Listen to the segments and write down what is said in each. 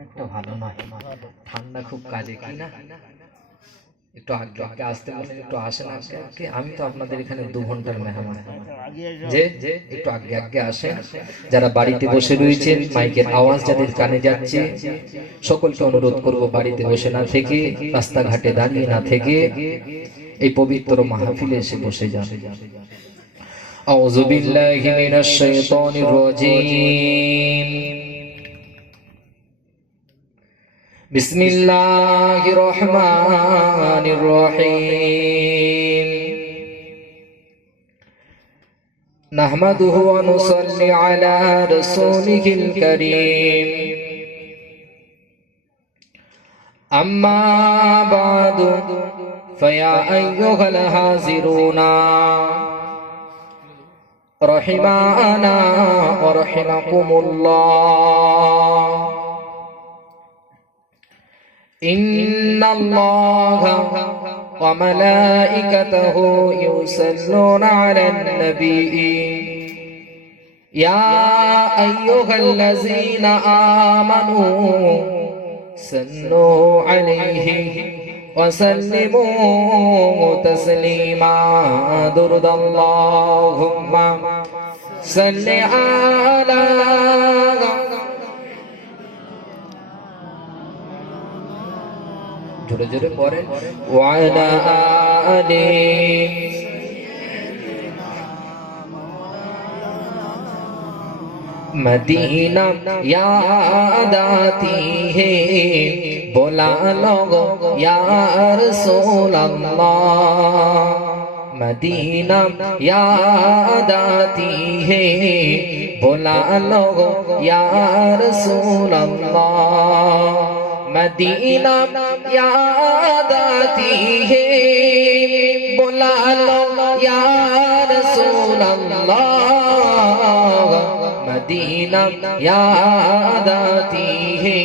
একটা ভালো নয়, ঠান্ডা খুব কাজে কি না। একটু আগে আগে আসতে বলেন, একটু আসেন আগে আগে। আমি তো আপনাদের এখানে 2 ঘন্টার মেহমান, যে একটু আগে আগে আসেন। যারা বাড়িতে বসে রয়েছেন, মাইকের আওয়াজ যাদের কানে যাচ্ছে, সকলকে অনুরোধ করব বাড়িতে বসে না থেকে, রাস্তাঘাটে দাঁড়িয়ে না থেকে এই পবিত্র মাহফিলে এসে বসে যান। আউযু বিল্লাহি মিনাশ শাইতানির রাজীম। বিসমিল্লাহির রহমানির রহিম। নাহমাদুহু ওয়া নুসাল্লি আলা রাসূলিহিল কারীম। আম্মা বা'দু ফায়া আইয়ুহাল হাযিরুনা রাহিমানা ওয়া রাহিমাকুমুল্লাহ। ইন্নাল্লাহা ওয়া মালাইকাতাহু ইউসাল্লুনা আলান নাবিয়্যি ইয়া আইয়ুহাল্লাযীনা আমানু সাল্লু আলাইহি ওয়া সাল্লিমু তাসলিমা। দুরুদাল্লাহুম্মা সাল্লি আলা জোরে জোরে পড়েন ওয়া আলা আলি मदीना याद आती है, बोला लोगो या रसूल अल्लाह। मदीना याद आती है, बोला लोगो या रसूल अल्लाह। मदीना याद आती है, बोला लोगो या रसूल अल्लाह। मदीना याद आती है,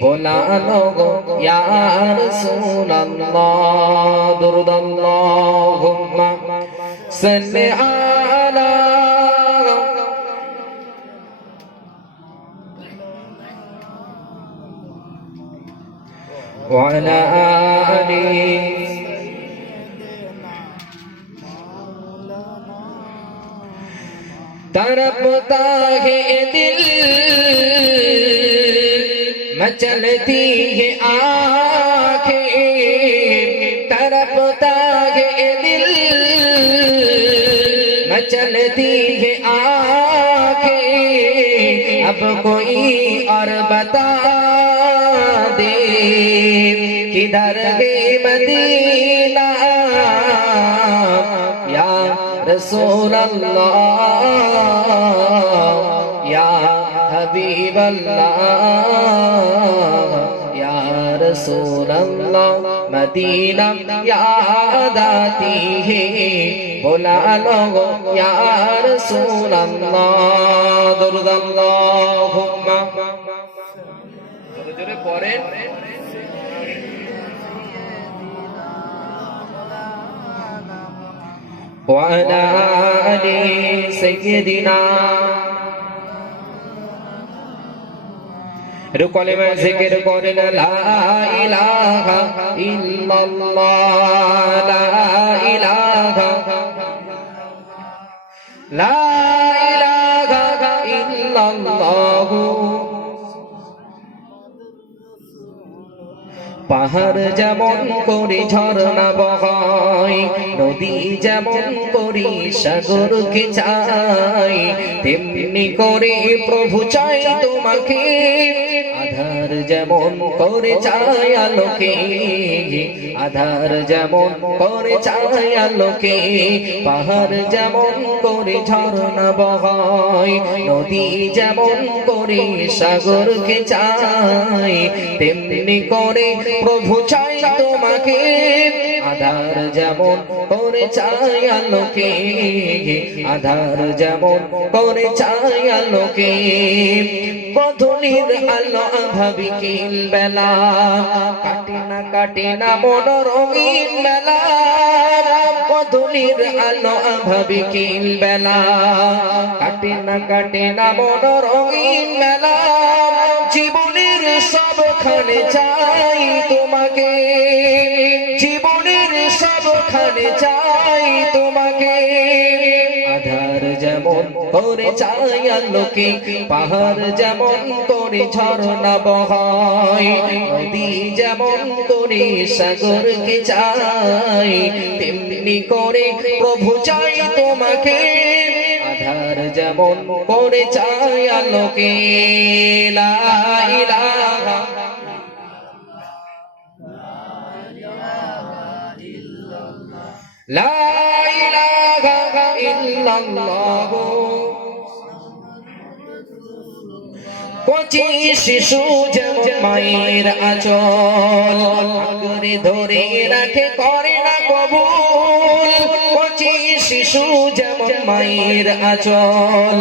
बोला लोगो या रसूल अल्लाह। दुरूद अल्लाहुम्मा सल्ली अला व अला आलि तड़पता है दिल, मचलती है आँखें, तड़पता है दिल, मचलती है आँखें। अब कोई और बता दे किधर है मदीना या रसूल अल्लाह, या हबीब अल्लाह, या रसूल अल्लाह। मदीना याद आती है, बोला लोगो या रसूल अल्लाह। दुरूद अल्लाहुम्मा जोरे जोरे पढ़ेन وعلى آل سيدنا ركوع में जिक्र करना ला इलाहा इल्लल्लाह, ला इलाहा इल्लल्लाह। পাহাড় যেমন করি ঝরনা বহাই, নদী যেমন করি সাগরকে চাই, তেমনি করে প্রভু চাই তোমাকে। আধার যেমন করে চাই আলোকে, আধার যেমন করে চাই আলোকে। পাহাড় যেমন করে ঝরনা বহাই, নদী যেমন করে সাগরকে চাই, তেমনি করে প্রভু চাই তোমাকে, আধার যেমন করে চাই আলোকে, আধার যেমন করে চাই আলোকে, বদনির আলো ভাবিকিল বেলা, কাটে না মন রঙিন মেলা, বদনির আলো ভাবিকিল বেলা, কাটে না মন রঙিন মেলা, জীবনের সবখানে চাই তোমাকে, জীবনের সবখানে চাই তোমাকে, আধার যেমন করে চাই আলোকে, পাহাড় যেমন করে ঝরনা বহাই, নদী যেমন করে সাগরকে চাই, তেমনি করে প্রভু চাই তোমাকে, আধার যেমন করে চাই আলোকে। লা ইলাহা লা ইলাহা ইল্লাল্লাহ, কচি শিশু যেমন মায়ের আঁচল আঁকড়ে ধরে রাখে করে না কবুল, কচি শিশু যেমন মায়ের আঁচল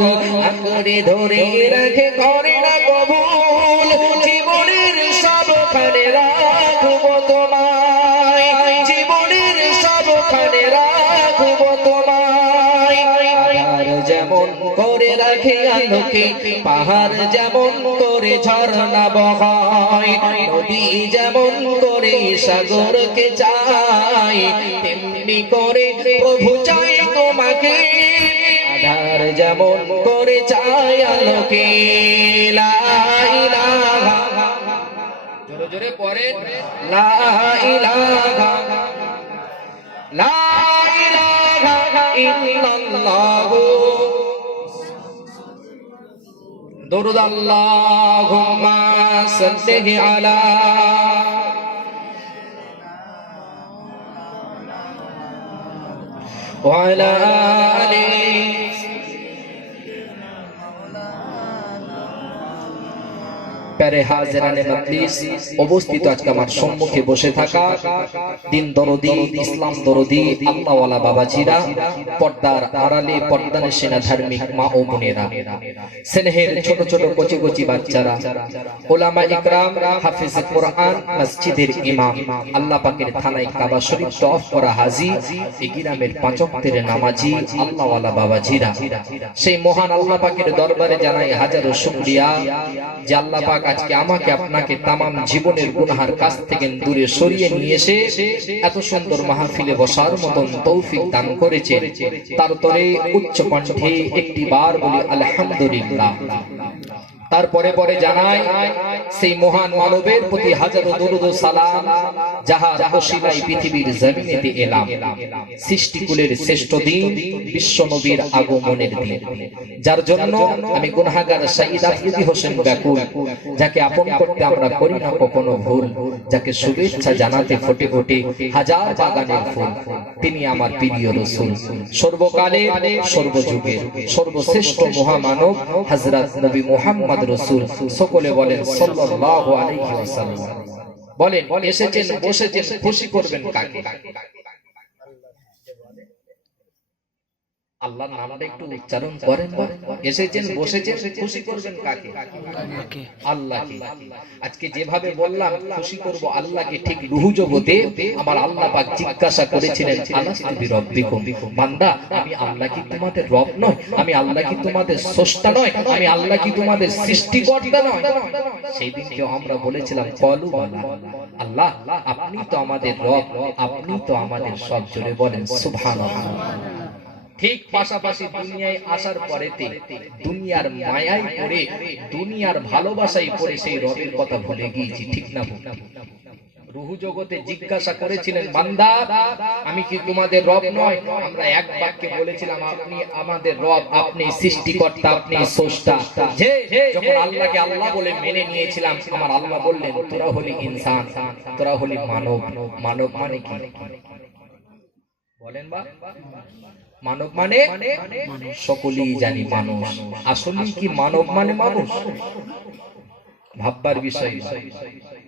আঁকড়ে ধরে রাখে করে না কবুল, জীবনের সবখানে রাখবো তোমায়, জীবনের সবখানে রাখবো তোমায়, আধার যেমন করে রাখে আলোকে, পাহাড় যেমন করে ঝরনা বহায়, নদী যেমন করে সাগরকে চাই, তেমনি করে প্রভু চাই তোমাকে, আধার যেমন করে চাই আলোকে। লা ইলাহা, জোরে জোরে পড়ে, লা ইলাহা লা ইলাহা ইল্লাল্লাহ, দরুদ আল্লাহুম্মা সাল্লি আলা ওয়া আলা আলি প্যারে হাজিরানে মজলিস, উপস্থিত আজকে আমার সম্মুখে বসে থাকা দিন দরদি, ইসলাম দরদি, আল্লাহওয়ালা বাবাজিরা, পর্দার আড়ালে পর্দার সেনা ধার্মিক মা ও বোনেরা, স্নেহের ছোট ছোট কচি কচি বাচ্চারা, ওলামা ইকরাম, হাফিজ কোরআন, মসজিদের ইমাম, আল্লাহ পাকের থানায় কাবা শরীফ তওয়াফ করা হাজী, এই গ্রামের পাঁচ ওয়াক্তের নামাজি আল্লাহওয়ালা বাবাজিরা, সেই মহান আল্লাহ পাকের দরবারে জানাই হাজারো শুকরিয়া যে আল্লাহ পাক আজকে আমাকে আপনাকে তামাম জীবনের গুনাহের কাছ থেকে দূরে সরিয়ে নিয়ে এসে এত সুন্দর মাহফিলে বসার মতন তৌফিক দান করেছেন। তারপরে উচ্চ কণ্ঠে একটি বার বলি আলহামদুলিল্লাহ। তারপরে পরে জানাই সেই মহান মানবের প্রতি হাজারো দরুদ ও সালাম, যাহার ওসিলায় পৃথিবীর জমিনেতে এলাম। সৃষ্টিকুলের শ্রেষ্ঠ দিন বিশ্ব নবীর আগমনের দিন, যার জন্য আমি গুনাহগার শহীদ আফ্রিদি হোসেন ব্যাকুল, যাকে আপন করতে আমরা করি না কখনো ভুল, যাকে শুভেচ্ছা জানাতে ফোটে ফোটে হাজার বাগানের ফুল, তিনি আমার প্রিয় রাসূল, সর্বকালের সর্বযুগের সর্বশ্রেষ্ঠ মহামানব হযরত নবী মুহাম্মদ রাসূল। সকলে বলেন সাল্লাল্লাহু আলাইহি ওয়াসাল্লাম। বলেন এসেছেন বসেছেন খুশি করবেন কাকে? আল্লাহর নামটা একটু উচ্চারণ করেন। এসেছেন বসেছেন খুশি করবেন কাকে? আল্লাহকে। আজকে যেভাবে বললাম খুশি করব আল্লাহকে, ঠিক রুহু জগতে আমার আল্লাহ পাক জিজ্ঞাসা করেছিলেন আলাস্তু বিরাব্বিকুম, বান্দা আমি আল্লাহ কি তোমাদের রব নয়? আমি আল্লাহ কি তোমাদের স্রষ্টা নয়? আমি আল্লাহ কি তোমাদের সৃষ্টিকর্তা নয়? সেই দিনকে আমরা বলেছিলাম ক্বালু বালা, আল্লাহ আপনি তো আমাদের রব, আপনি তো আমাদের সব। জোরে বলেন সুবহানাল্লাহ। ঠিক পাশাপাশি দুনিয়ায় আসার পরেতে দুনিয়ার মায়ায় পড়ে, দুনিয়ার ভালোবাসায় পড়ে সেই রবের কথা ভুলে গিয়েছি, ঠিক না? রুহু জগতে জিজ্ঞাসা করেছিলেন বান্দা আমি কি তোমাদের রব নয়? আমরা এক বাক্যে বলেছিলাম আপনি আমাদের রব, আপনি সৃষ্টিকর্তা, আপনি স্রষ্টা। যখন আল্লাহকে আল্লাহ বলে মেনে নিয়েছিলাম, আমার আল্লাহ বললেন তোরা হলি ইনসান, তোরা হলি মানব। মানব মানে কি বলেন? বা মানব মানে সকলেই জানি মানুষ। আসলে কি মানব মানে মানুষ? ভাববার বিষয়।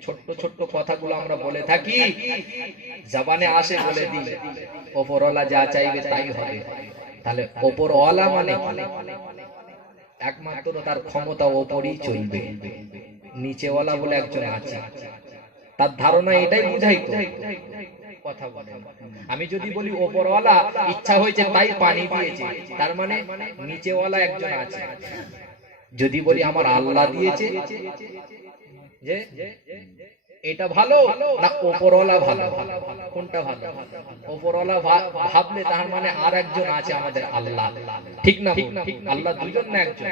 ছোট্ট ছোট্ট কথাগুলো আমরা বলে থাকি, জবানে আসে বলে দিই, ওপরওয়ালা যা চাইবে তাই হবে। তাহলে ওপরওয়ালা মানে একমাত্র তার ক্ষমতা ওপরই চলবে, নিচেওয়ালা বলে একজন আছে, তার ধারণা এটাই বুঝাই তো কথা বলে। আমি যদি বলি ওপরওয়ালা ইচ্ছা হয়েছে তাই পানি দিয়েছে, তার মানে নিচেওয়ালা একজন আছে। যদি বলি আমার আল্লাহ দিয়েছে, যে এটা ভালো না ওপরওয়ালা ভালো, কোনটা ভালো? ওপরওয়ালা ভাবলে তার মানে আর একজন আছে আমাদের আল্লাহ, ঠিক না? আল্লাহ দুজন না একজন?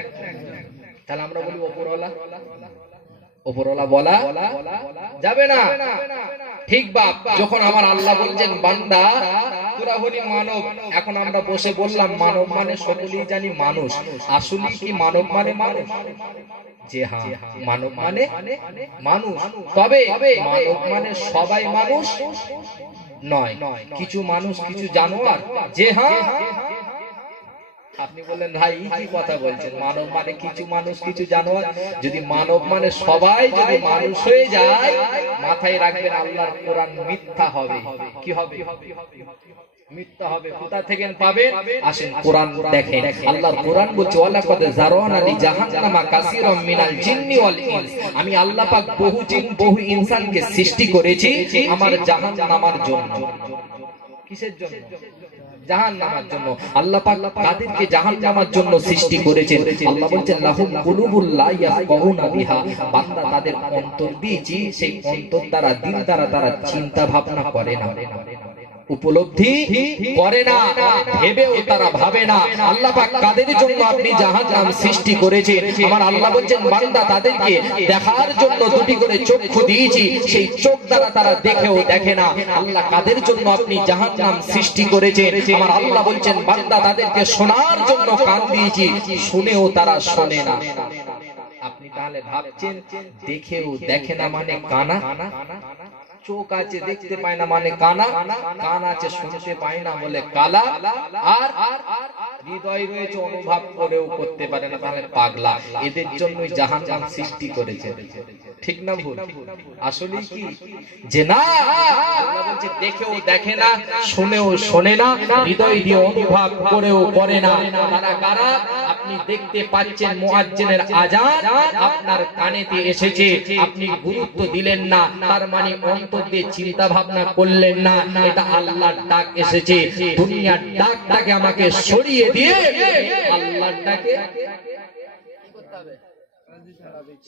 তাহলে আমরা বলি ওপরওয়ালা, ওপরওয়ালা বলা যাবে না, ঠিক বাপ? যখন আমার আল্লাহ বলছেন বান্দা তোরা হলি মানব, এখন আমরা বসে বললাম মানব মানে সকলেই জানি মানুষ, আসলে কি মানব মানে মানুষ? যে হ্যাঁ, মানব মানে মানুষ, তবে মানব মানে সবাই মানুষ নয়, কিছু মানুষ কিছু জানোয়ার। যে হ্যাঁ, আপনি বললেন ভাই কি কথা বলছেন, মানব মানে কিছু মানুষ কিছু জানোয়ার? যদি মানব মানে সবাই যদি মানুষ হয়ে যায়, মাথায় রাখবেন আল্লাহর কোরআন মিথ্যা হবে। কি হবে? মিথ্যা হবে। কোথা থেকে পাবেন? আসেন কোরআন দেখেন। আল্লাহর কোরআন বলছে ওয়ালাকাদ যারানা লি জাহান্নামা কাসীরাম মিনাল জিন্নি ওয়াল ইনস, আমি আল্লাহ পাক বহু জিন বহু ইনসানকে সৃষ্টি করেছি আমার জাহান্নামের জন্য। কিসের জন্য? জাহান্নামের জন্য। আল্লাহ পাক কাদেরকে জাহান্নামের জন্য সৃষ্টি করেছেন? আল্লাহ বলেন লাহুম কুলুবুল লা ইয়াফকাহুনা বিহা, বান্দা তাদের অন্তর দিয়েছি, সেই অন্তর দ্বারা দিল দ্বারা তারা চিন্তা ভাবনা করে না, উপলব্ধি করে না, ভেবেও তারা ভাবে না। আল্লাহ পাক কাদের জন্য আপনি জাহান্নাম সৃষ্টি করেছেন? আমার আল্লাহ বলেন বান্দা তাদেরকে দেখার জন্য দুটি করে চক্ষু দিয়েছি, সেই চোখ দ্বারা তারা দেখেও দেখে না। আল্লাহ কাদের জন্য আপনি জাহান্নাম সৃষ্টি করেছেন? আমার আল্লাহ বলছেন বান্দা তাদেরকে শোনার জন্য কান দিয়েছি, শুনেও তারা শোনে না। আপনি তাহলে ভাবছেন দেখেও দেখে না মানে কানা? চোখ আছে দেখতে পায় না মানে কানা, কান আছে শুনতে পায় না বলে কালা, আর হৃদয় রয়েছে অনুভব করেও করতে পারে না, তাহলে পাগলা। এদের জন্যই জাহান্নাম সৃষ্টি করেছে, ঠিক না ভুল? আসলে কি যে না, আল্লাহ বলছে দেখেও দেখে না, শুনেও শোনে না, হৃদয় দিয়ে অনুভব করেও করে না। তারা কারা? আপনি দেখতে পাচ্ছেন মুয়াজ্জিনের আযান আপনার কানেতে এসেছে, আপনি গুরুত্ব দিলেন না, তার মানে অন্তর দিয়ে চিন্তা ভাবনা করলেন না এটা আল্লাহর ডাক এসেছে। দুনিয়ার ডাকটাকে আমাকে সরিয়ে দিয়ে আল্লাহর ডাকে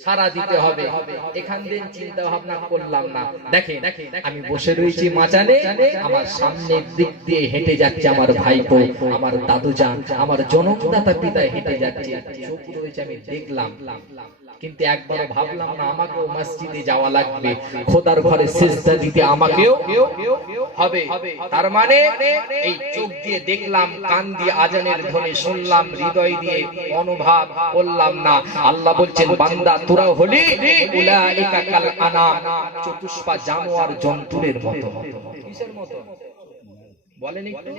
সারা দিতে হবে। এখান দিন চিন্তা ভাবনা করলাম না। দেখেন আমি বসে রয়েছি মাচানে, আমার সামনের দিক দিয়ে হেঁটে যাচ্ছে আমার ভাইপো, আমার দাদুজান, আমার জনমদাতা পিতা হেঁটে যাচ্ছে, চোখ রয়েছে আমি দেখলাম, কিন্তু একবার ভাবলাম না আমাকেও মসজিদে যাওয়া লাগবে, খোদার ঘরে সিজদা দিতে আমাকেও হবে। তার মানে এই চোখ দিয়ে দেখলাম, কান দিয়ে আজানের ধ্বনি শুনলাম, হৃদয় দিয়ে অনুভব করলাম না। আল্লাহ বলছেন বান্দা তোরা হলি উলাইকা কাল আনাম, চতুষ্পা জানোয়ার জন্তুর মতো। কিসের মতো বলেন একটু?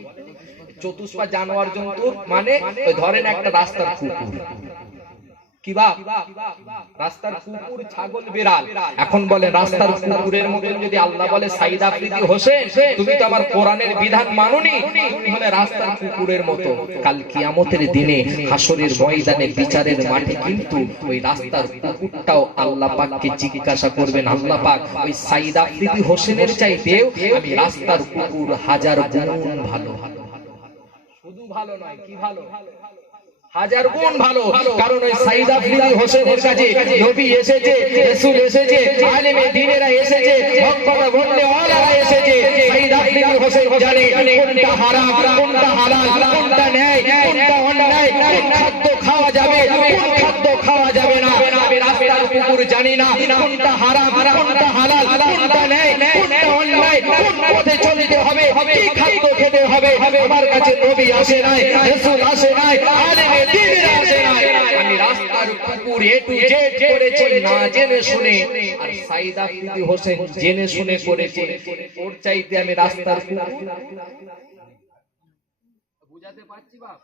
চতুষ্পা জানোয়ার জন্তুর মানে ওই ধরেন একটা রাস্তার কুকুর, কি বাপ? রাস্তার কুকুর, ছাগল, বিড়াল। এখন বলে রাস্তার কুকুরের মতন যদি আল্লাহ বলে সাইদ আফ্রিদি হোসেন তুমি তো আমার কোরআনের বিধান মানোনি, তুমি হলে রাস্তার কুকুরের মতো। কাল কিয়ামতের দিনে হাসরের ময়দানে বিচারের মাঠে কিন্তু ওই রাস্তার কুকুরটাও আল্লাহ পাককে জিজ্ঞাসা করবেন, আল্লাহ পাক ওই সাইদ আফ্রিদি হোসেনের চাইতেও আমি রাস্তার কুকুর হাজার গুণ ভালো। শুধু ভালো নয়, কি ভালো? হাজার গুণ ভালো। কারণ ওই সাইদ আফ্রিদি হোসেনের কাছে নবী এসেছে, রাসূল এসেছে, আলেমে দ্বীনেরা এসেছে, হক কথা বললে ওলারা এসেছে। সাইদ আফ্রিদি হোসেন জানে কোনটা হারাম, কোনটা হালাল, কোনটা ন্যায়, কোনটা অন্যায়, কোন খাদ্য খাওয়া যাবে, কোন খাদ্য খাওয়া যাবে না। আমি রাস্তার কুকুর জানি না কোনটা হারাম, কোনটা হালাল, কোনটা ন্যায়, কোনটা অন্যায়, কোন পথে চলতে হবে, কি খাদ্য খেতে হবে। আমার কাছে নবী আসে নাই, রাসূল আসে নাই, আলেমে দ্বীনেরা আসে নাই। আমি রাস্তার কুকুর এ টু জেড করেছি না জেনে শুনে, আর সাইদ আফ্রিদি হোসেন জেনে শুনে করেছে। ওর চাইতে আমি রাস্তার কুকুর। বুঝাতে পারছি বাপ?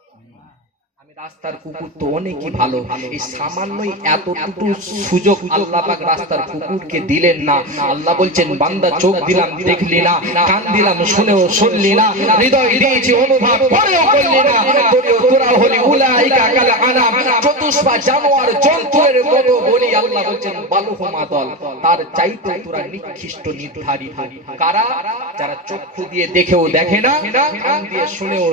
আমি রাস্তার কুকুর তো অনেকই ভালো, এই সামান্যই এতটুকু সুযোগ আল্লাহ পাক রাস্তার কুকুরকে দিলেন না। আল্লাহ বলছেন বান্দা চোখ দিলাম দেখলি না, কান দিলাম শুনেও শুনলি না, হৃদয় দিয়েছি অনুভব করেও করলি না, তোরা হলি উলাইকা কাল আনাম, চতুষ্পা জানোয়ার জন্তুর মতো বলি। আল্লাহ বলছেন বালুহুমা দল, তার চাইতে তোরা নিকৃষ্ট নির্ধারিত। কারা? যারা চক্ষু দিয়ে দেখেও দেখে না, কান দিয়ে শুনেও